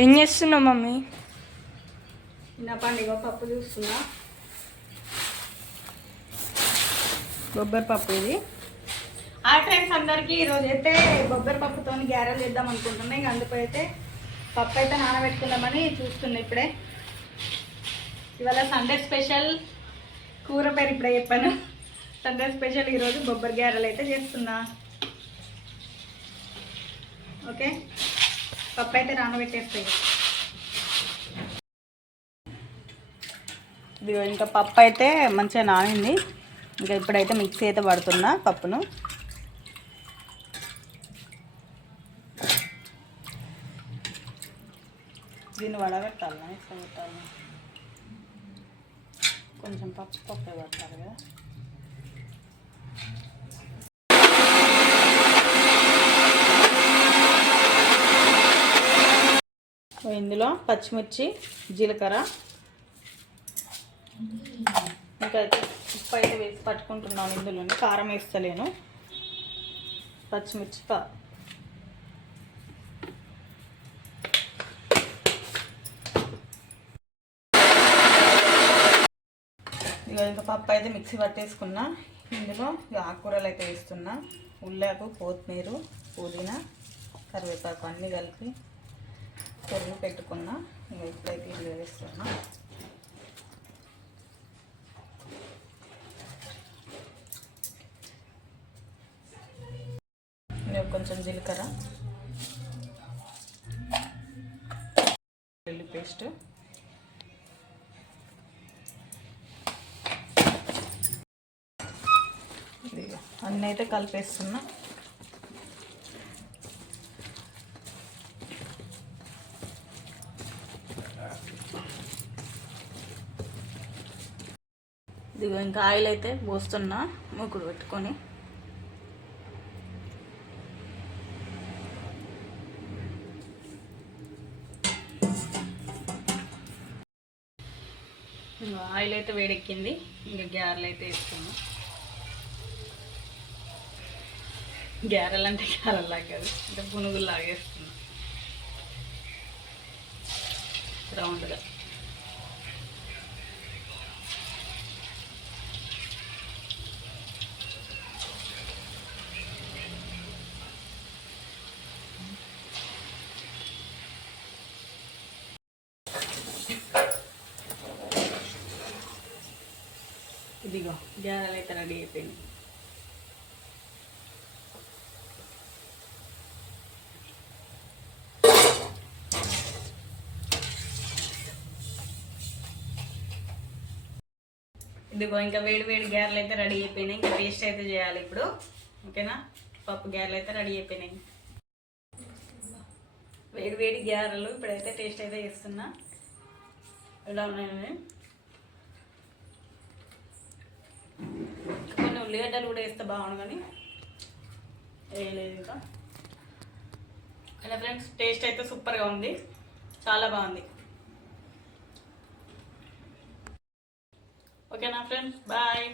ఏం చేస్తున్నావు మమ్మీ? చిన్న పండుగ పప్పు చూస్తున్నా. బొబ్బరి పప్పు ఇది. ఆ ఫ్రెండ్స్ అందరికీ ఈరోజు అయితే బొబ్బరి పప్పుతో గ్యారెలు చేద్దాం అనుకుంటున్నా. ఇంక అందుకు అయితే పప్పు అయితే నానబెట్టుకుందామని చూస్తున్నా ఇప్పుడే. ఇవాళ సండే స్పెషల్ కూర పేరు ఇప్పుడే చెప్పాను. సండే స్పెషల్ ఈరోజు బొబ్బరి గ్యారెలు అయితే చేస్తున్నా. ఓకే? పప్పు అయితే నానబెట్టేస్తాయి. ఇది ఇంకా పప్పు అయితే మంచిగా నానింది. ఇంకా ఇప్పుడైతే మిక్సీ అయితే పడుతున్నా పప్పును. దీన్ని వడగట్టాలి? ఇట్లా కొంచెం పప్పు పప్పు పట్టాలి కదా. ఇందులో పచ్చిమిర్చి జీలకర్ర. ఇంకా అయితే ఉప్పు అయితే వేసి పట్టుకుంటున్నాను ఇందులోని. కారం వేస్తలేను. పచ్చిమిర్చి కా ఇక ఇంకా పప్పు అయితే మిక్సీ పట్టేసుకున్నా. ఇందులో ఇక ఆకుకూరలు అయితే వేస్తున్నా. ఉల్లాకు కొత్తిమీర పుదీనా కరివేపాకు అన్నీ కలిపి. పెరుగు పెట్టుకున్నా. ఇంకా ఇప్పుడైతే ఇల్లు వేస్తున్నా. కొంచెం జీలకర్ర. వెల్లుల్లి పేస్ట్. ఇదిగో అన్నీ అయితే కలిపేస్తున్నా. ఇదిగో ఇంకా ఆయిల్ అయితే పోస్తున్నా మూకుడు పెట్టుకొని. ఆయిల్ అయితే వేడెక్కింది ఇంకా గ్యారెలు అయితే వేస్తున్నా గ్యారెలు అంటే గ్యారెల్లాగా కాదు అంటే పునుగులు లాగేస్తున్నా రౌండ్గా. ఇదిగో గ్యారెలు అయితే రెడీ అయిపోయింది ఇదిగో ఇంకా వేడి వేడి గ్యారెలు అయితే రెడీ అయిపోయినాయి. ఇంకా టేస్ట్ అయితే చేయాలి ఇప్పుడు. ఓకేనా? పప్పు గ్యారెలు అయితే రెడీ అయిపోయినాయి. వేడి వేడి గ్యారెలు ఇప్పుడైతే టేస్ట్ అయితే చేస్తున్నా. ఎలా ఉన్నాయని ఉల్లిగడ్డలు కూడా వేస్తే బాగుండు కానీ వేయలేదు ఇంకా. అలా ఫ్రెండ్స్ టేస్ట్ అయితే సూపర్గా ఉంది. చాలా బాగుంది. ఓకేనా ఫ్రెండ్స్? బాయ్.